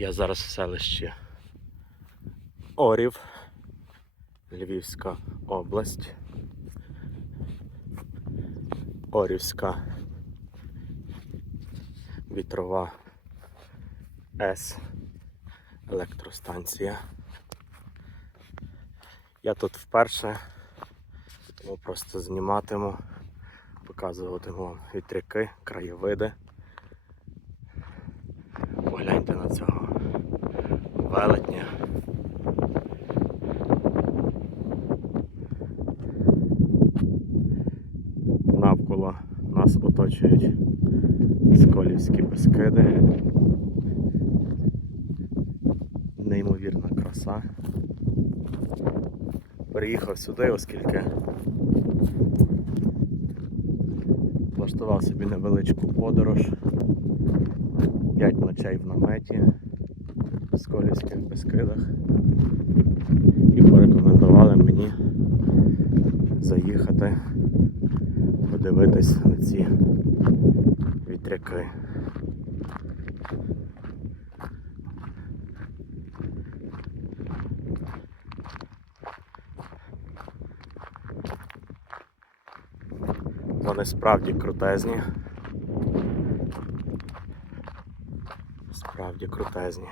Я зараз в селищі Орів, Львівська область. Орівська вітрова С електростанція. Я тут вперше, тому просто зніматиму, показуватиму вам вітряки, краєвиди. Погляньте на цього велетня. Навколо нас оточують сколівські безкиди. Неймовірна краса. Приїхав сюди, оскільки влаштував собі невеличку подорож. П'ять ночей в наметі Сколівських Бескидах. І порекомендували мені заїхати подивитись на ці вітряки. Вони справді крутезні. Справді крутезні.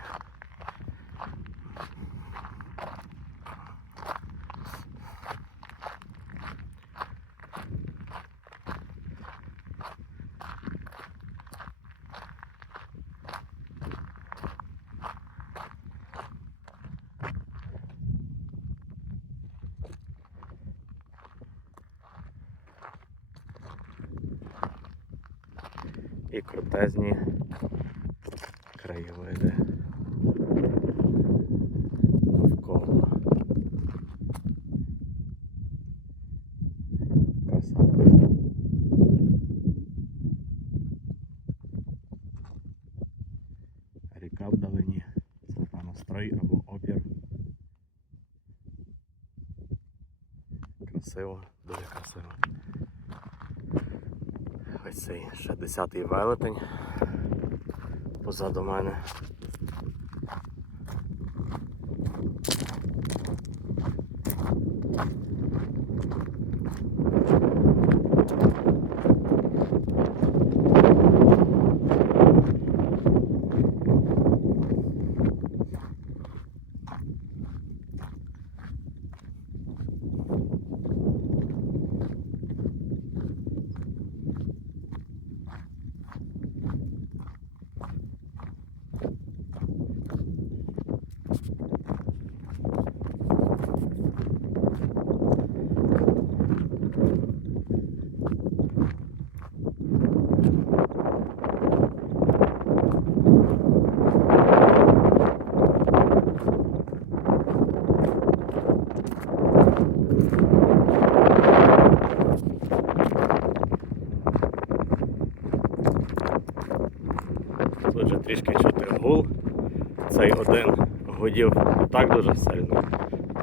І крутезні краєвиди навколо. Ріка вдалині, це строй або обір. Красиво, дуже красиво. Ось цей 60-й велетень позаду мене. Тут вже трішки чути гул. Цей один гудів не так дуже сильно.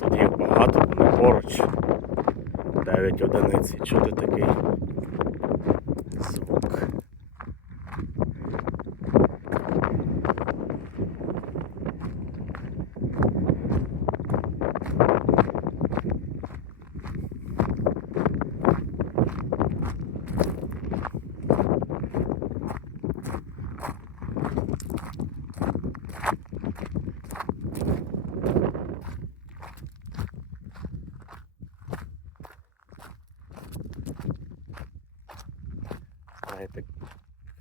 Тут їх багато, вони поруч. 9 одиниць. Чути такий звук. Знаєте,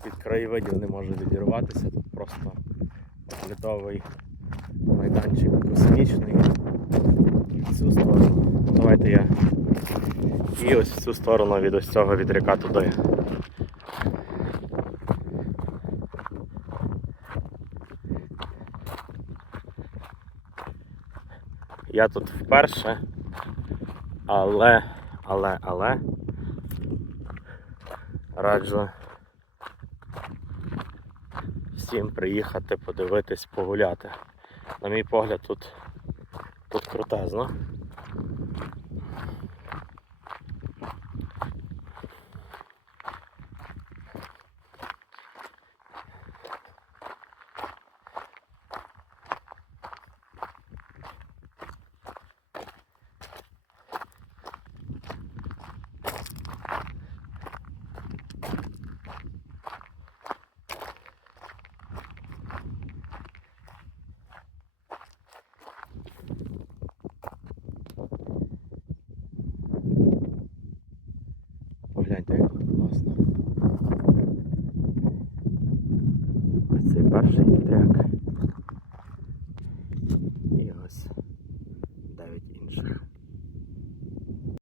від краєвидів не може відірватися. Тут просто оглядовий майданчик космічний. В цю сторону. Давайте я і ось в цю сторону від ось цього вітряка туди. Я тут вперше, але, але, але раджу всім приїхати подивитись, погуляти. На мій погляд, тут, тут крутезно. Thank you.